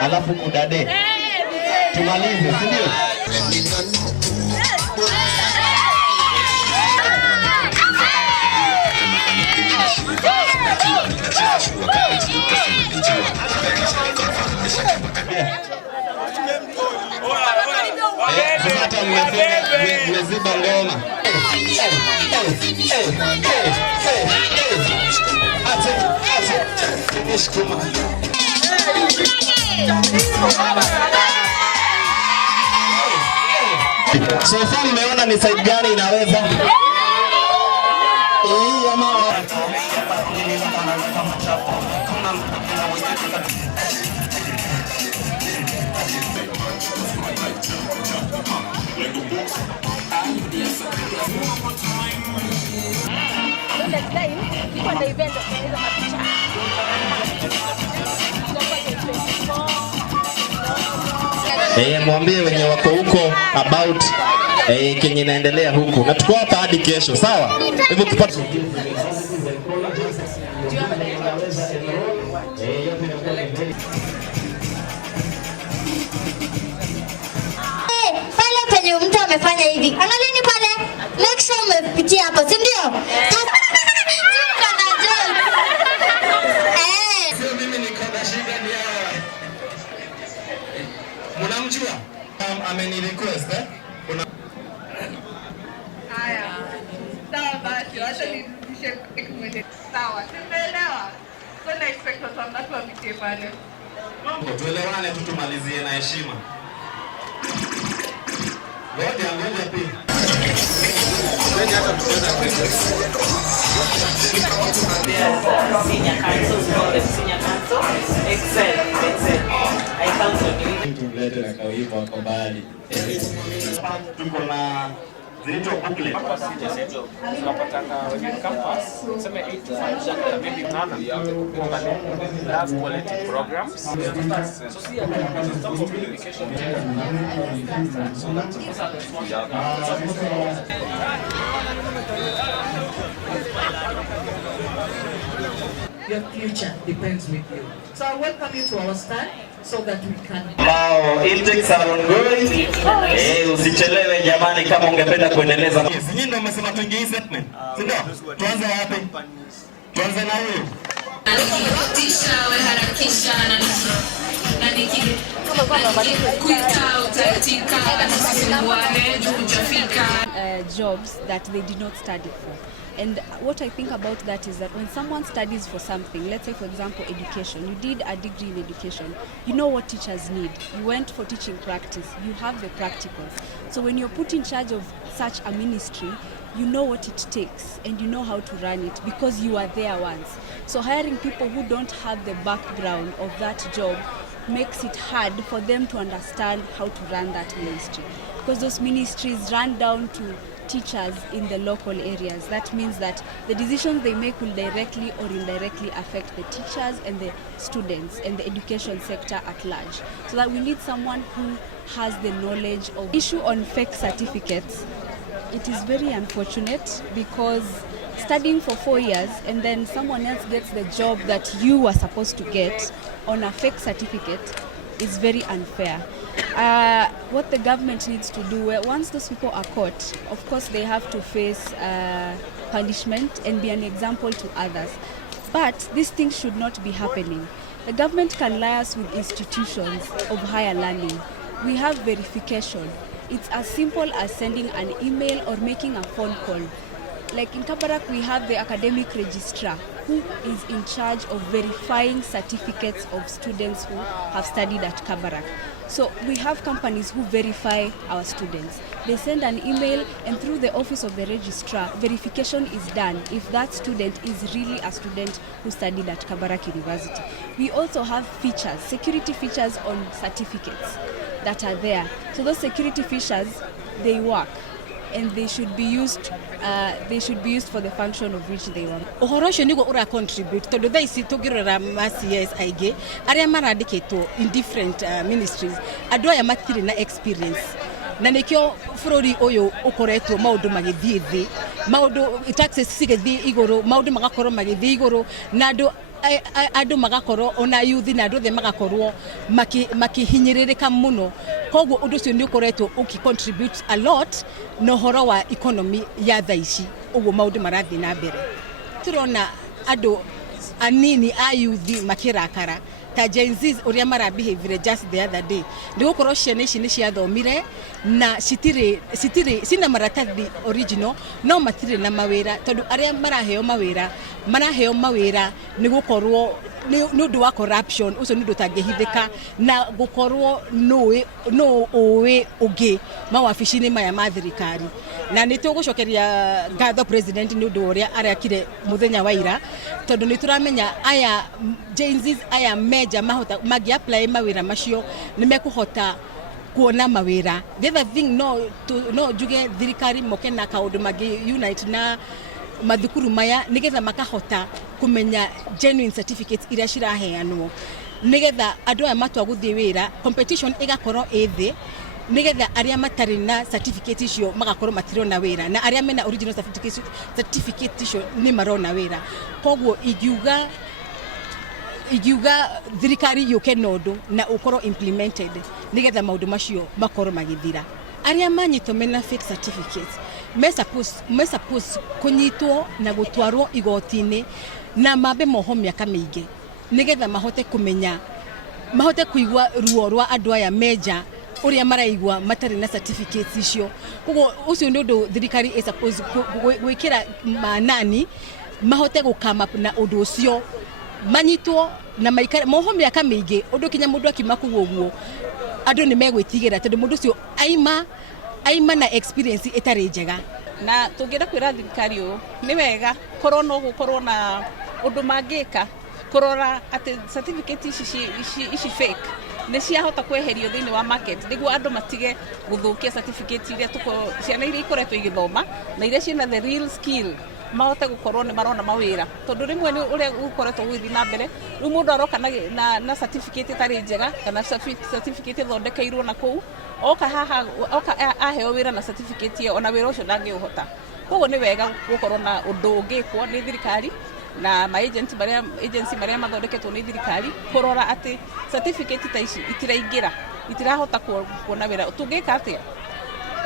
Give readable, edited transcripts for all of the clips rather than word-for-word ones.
Alafu kudade. Tumalize, si ndio? Hata mmeziba ngoma. So far mmeona ni side gani inaweza? Ama mwambie wenye wako huko about kenye inaendelea huku. Na tuko hapa hadi kesho, sawa? Hivyo tupate pale penye mtu amefanya hivi. Angalieni pale. Make sure umepitia hapo, si ndio? mimi niko na shida ni hawa. Mnamjua? Ameni request Haya. Sawa basi, wacha nirudishe kumwende. Sawa. Tumeelewa. Kuna expect watu wangapi wapitie pale? Tuelewane tu tumalizie na heshima. Ngoja pia. Senior council, Excel. I count on you. Tulete na kauipo wako mbali. Tuko na zilizo booklet. Tunapatanga kwenye campus, tuseme 8 to 5, maybe nana lab quality programs. So see in terms of communication, so that's your future depends with you. So I welcome you to our stand so that we can. Wow, intakes are ongoing. Usichelewe jamani kama ungependa kuendeleza. Nyinyi ndio mmesema tuingie hii segment. Si ndio? Tuanze wapi? Tuanze na huyu. Jobs that they did not study for. And what I think about that is that when someone studies for something, let's say for example education, you did a degree in education, you know what teachers need. You went for teaching practice, you have the practicals. So when you're put in charge of such a ministry, you know what it takes and you know how to run it because you are there once. So hiring people who don't have the background of that job makes it hard for them to understand how to run that ministry. Because those ministries run down to teachers in the local areas. That means that the decisions they make will directly or indirectly affect the teachers and the students and the education sector at large. So that we need someone who has the knowledge of issue on fake certificates. It is very unfortunate because studying for 4 years and then someone else gets the job that you were supposed to get on a fake certificate is very unfair. What the government needs to do, once those people are caught, of course they have to face punishment and be an example to others. But these things should not be happening. The government can liaise with institutions of higher learning. We have verification. It's as simple as sending an email or making a phone call. Like in Kabarak, we have the academic registrar who is in charge of verifying certificates of students who have studied at Kabarak. So we have companies who verify our students. They send an email and through the office of the registrar, verification is done if that student is really a student who studied at Kabarak University. We also have features, security features on certificates that are there. So those security features, they work. And they should be used for the function of which they want. Ohorosho nigo ura contribute to the isi tugirora MCS aige aria maradiketo in different ministries adwa ya matiri na experience na nekyo furori oyo ukoretwo maundu magithie thi maundu taxes sigethi igoro maundu magakorwo magithi igoro na andu andu magakorwo ona youth na andu the magakorwo makihinyiririka muno koguo undu cio ni ukoretwo ukicontribute a lot no horo wa economy ya thaici uguo maundu marathi na mbere turona andu anini a youth makirakara ta Gen Z uria mara behave just the other day ndigukorwo ciana ici ni ciathomire na sina maratathi original no matire na mawira tondu aria maraheo mawira ni gukorwo ni undu wa corruption ucio ni undu tangihithika na gukorwo no owe ugi mawabici-ini maya ma thirikari na ni tugucokeria ngatho president ni undu uria arakire muthenya wa ira tondu ni turamenya aya Gen Z aya meja mahota magi apply mawira macio ni mekuhota kuona mawira. The other thing no juge thirikari moke na kaundu magi unite na mathukuru maya nigetha makahota kumenya genuine certificates iria ciraheanwo nigetha andu aya matwa guthie wira competition igakorwo ithi nigetha aria matari na certificate icio magakorwo matirona wira na aria mena original certificate icio ni marona wira koguo igiuga thirikari yuke nondu na ukorwo implemented nigetha maundu macio makorwo magithira aria manyitwo mena fake certificates me suppose kunyitwo na gutwarwo igoti-ini na mambe moho miaka mingi nigetha mahote kumenya mahote kuigwa ruo rwa andu aya meja uria maraigwa matari na certificates icio koguo ucio ni undu thirikari is suppose gwikira manani mahote gukama na undu ucio manyitwo na maikare moho miaka mingi undu kinya mundu akimaku guo andu ni megwitigira tondu mundu ucio aima na experience itari njega na tungira kwira thirikari ni wega korwo no gukorwo na undu mangika kurora ati certificate ici fake ni ciahota kweherio thini wa market niguo andu matige guthukia certificate iria ciana iria ikoretwo igithoma na iria ciina the real skill mahote gukorwo ni marona mawira tondu rimwe ni uria ukoretwo guthi na mbere ru mundu aroka na certificate tari njega kana certificate thondekeirwo na kuu oka aheo wira na certificate iyo ona wira ucio ndangihota koguo ni wega gukorwo na undu ungikwo ni thirikari na ma agency maria mathondeketwo ni thirikari kurora ati certificate ta ici itirahota kuona wira tungika atia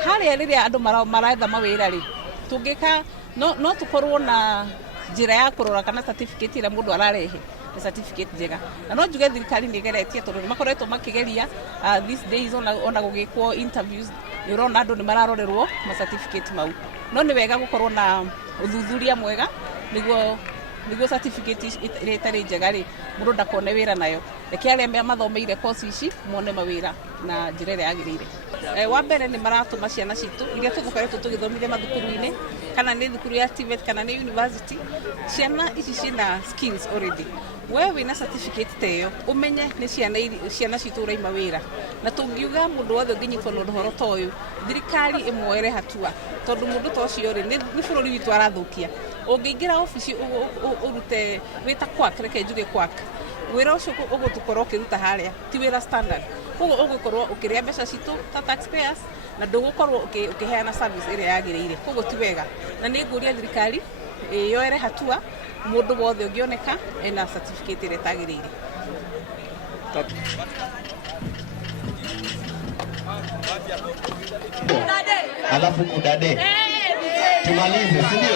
haria riria andu maraetha mawira ri tungika no tukorwo na njira ya kurora kana certificate ira mundu ararehe ni certificate njega na no njuge thirikari ni geretie tondu makoretwo makigeria these days ona gugikwo interviews ni urona andu ni mararorerwo ma certificate mau no ni wega gukorwo na uthuthuria mwega niguo certificate ire tari njega ri mundu ndakone wira nayo reke aria mathomeire course ici mone mawira na njira ire yagirire wa mbere ni maratuma ciana citu iria tugukoretwo tugithomithia mathukuru-ini kana ni thukuru ya TVET kana ni university ciana ici cina skills already wewe wina certificate teyo umenye ni ciana citu uraima wira na tungiuga mundu wothe nginyitwo no horo toyu thirikari imwere hatua tondu mundu tocio ri ni bururi witu arathukia ungiingira office urute wita kwak reke njuge kwak wira ucio ugutukorwo ukiruta haria ti wira standard koguo ugukorwo ukiria mbeca citu ta taxpayers na ndugukorwo ukiheana service iria yagirire koguo ti wega na ni nguria thirikari yoere hatua mundu wothe ungioneka ena certificate iria tagirire alafu kudade tumalize si ndio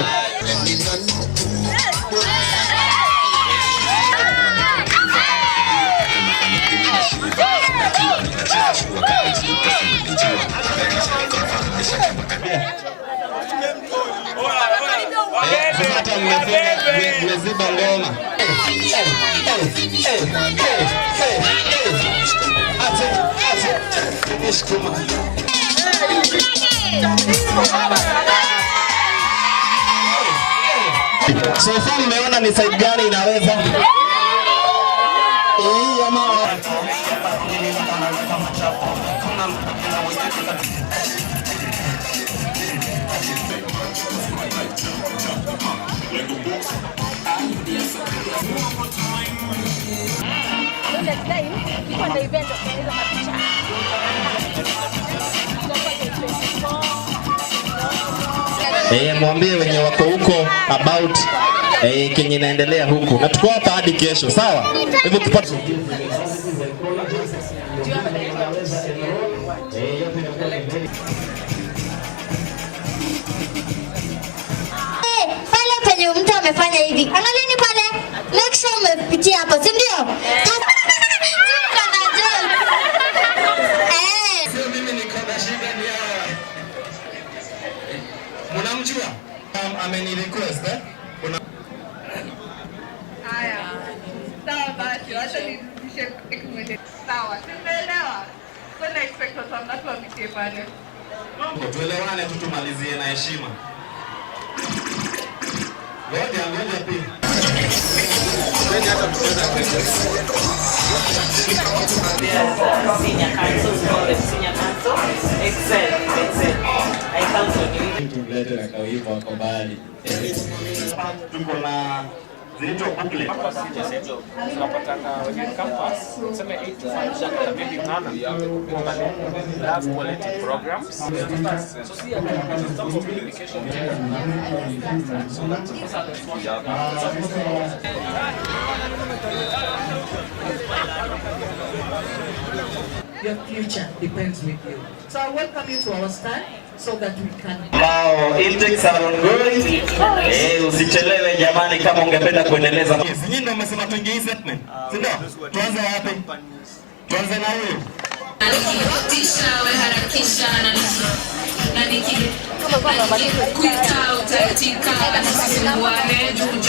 hata mmeziba ngoma so far mmeona ni side gani inaweza mwambie wenye wako huko about kenye inaendelea huku, na tuko hapa hadi kesho, sawa? Hivyo kipata pale penye mtu amefanya hivi, angalieni pale, make sure umepitia hapo, si ndio? Sio mimi niko na shida ni hawa. Mnamjua? Ameni request Kuna Haya. Sawa basi, wacha nirudishe kumwende. Sawa, tumeelewa. Kuna expect watu wangapi wapitie pale? tuelewane tu, tumalizie na heshima. Ngoja pia. Senior council, senior council, excel. I count on you. Tulete na kawipo wako mbali. Tuko na zinaitwa booklet. Tunapatanga within campus, tuseme 8 to 5 chapter, maybe Ghana, lab quality programs. So see, in terms of communication, so Your future depends with you. So I welcome you to our stand so that we can... Bao intakes are ongoing. Usichelewe jamani kama ungependa kuendeleza. Nyinyi ndio mmesema tuingie hii segment. Si ndio? Tuanze wapi? Tuanze na huyu. Kuita utatika, sisi wale juu